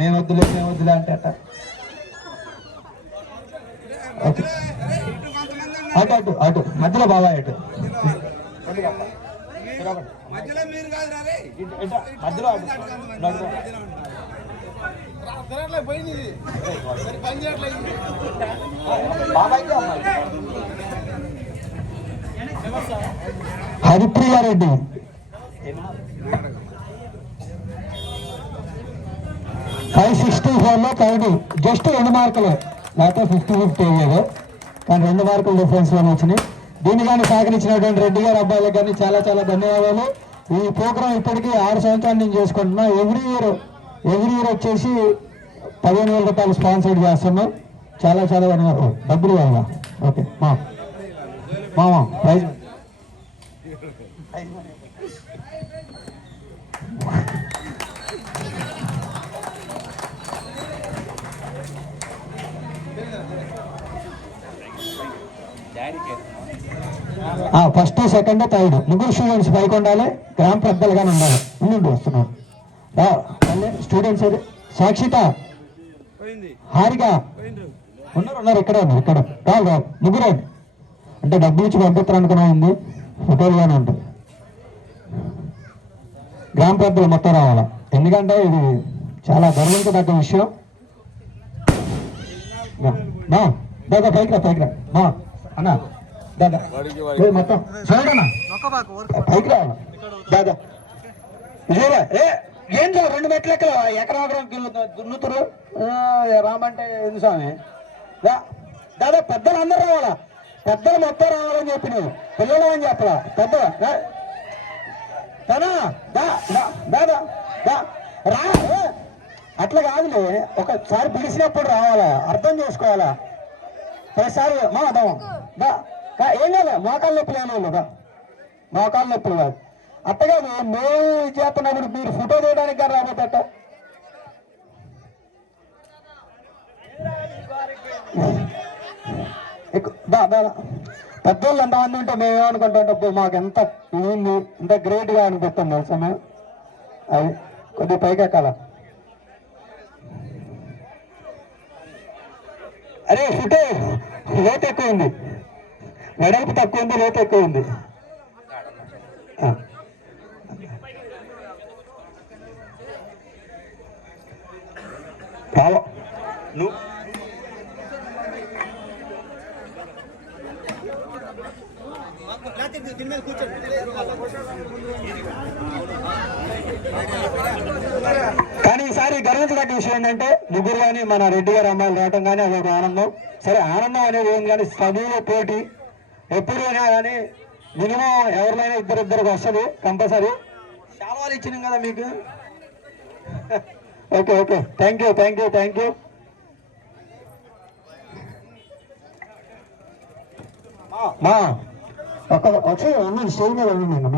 మేము వద్దులే అంటే ఓకే అటు అటు అటు మధ్యలో బాబాయ్ అటు మధ్యలో హరిప్రియారెడ్డి 564లో థర్డ్ జస్ట్ 2 మార్కులు లేకపోతే 50-50 అయ్యేది కానీ 2 మార్కులు డిఫరెన్స్లోనే వచ్చినాయి. దీన్ని కానీ సహకరించినటువంటి రెడ్డి గారు అబ్బాయిలకు కానీ చాలా చాలా ధన్యవాదాలు. ఈ ప్రోగ్రాం ఇప్పటికీ 6 సంవత్సరాల నుంచి చేసుకుంటున్నా. ఎవ్రీ ఇయర్ వచ్చేసి 15,000 రూపాయలు స్పాన్సర్ చేస్తున్నాం. చాలా చాలా ధన్యవాదాలు. డబ్బులు కావాలా? ఓకే మామా ప్రైజ్ ఫస్ట్ సెకండ్ థర్డ్ ముగ్గురు స్టూడెంట్స్ పైకి ఉండాలి. గ్రామ పెద్దలుగానే ఉండాలి. ఉండి వస్తున్నాం స్టూడెంట్స్ అది సాక్షిత హారిక ఉన్నారు ఇక్కడ రావు ముగ్గురు అంటే డబ్బులు ఇచ్చి పంపిస్తారు అనుకున్నా ఉంది. ఫోటోలుగానే ఉంటుంది. గ్రామ పెద్దలు మొత్తం రావాలా ఎందుకంటే ఇది చాలా గర్వించదగ్గ విషయం. దాదా పైకి రా మా అన్నా దాదా మొత్తం చూడన్నా పైకి రావాలా దాదా విజయరా ఏం చూ 2 మెట్లు ఎకరం దున్నుతురు రామంటే ఎందు స్వామి దాదా పెద్దలు అందరు రావాలా. పెద్దలు మొత్తం రావాలని చెప్పి నువ్వు పిల్లలు అని చెప్పలా పెద్దలు దాదా రా అట్లా కాదులే. ఒకసారి పిలిచినప్పుడు రావాలా అర్థం చేసుకోవాలా. ప్రతిసారి మా ఏం కాదు మోకాళ్ళ నొప్పులు ఏమో కదా మోకాళ్ళ నొప్పులు కాదు అట్టగా మేము చేస్తున్నప్పుడు మీరు ఫోటో తీయడానికి కానీ రాబోతట పెద్దోళ్ళు ఎంతమంది ఉంటే మేమేమనుకుంటాం మాకు ఎంత ఉంది ఇంత గ్రేట్గా అనిపిస్తాం తెలుసా మేము. అది కొద్దిగా పైకి ఎక్కాల. అరే ఫోటో లోతు ఎక్కువ ఉంది, వెడల్పు తక్కువ ఉంది, లోతు ఎక్కువ ఉంది. నువ్వు కానీ ఈసారి గర్వించదగ్గ విషయం ఏంటంటే ముగ్గురు కానీ మన రెడ్డి గారు అమ్మాయిలు రావటం కానీ అదొక ఆనందం. సరే ఆనందం అనేది ఏం కానీ చదువులో పోటీ ఎప్పుడైనా కానీ మినిమం ఎవరినైనా ఇద్దరికి వస్తుంది కంపల్సరీ. శాలవాలు ఇచ్చినాం కదా మీకు. Okay thank you. వచ్చి స్టేజ్ మీద ఉండండి.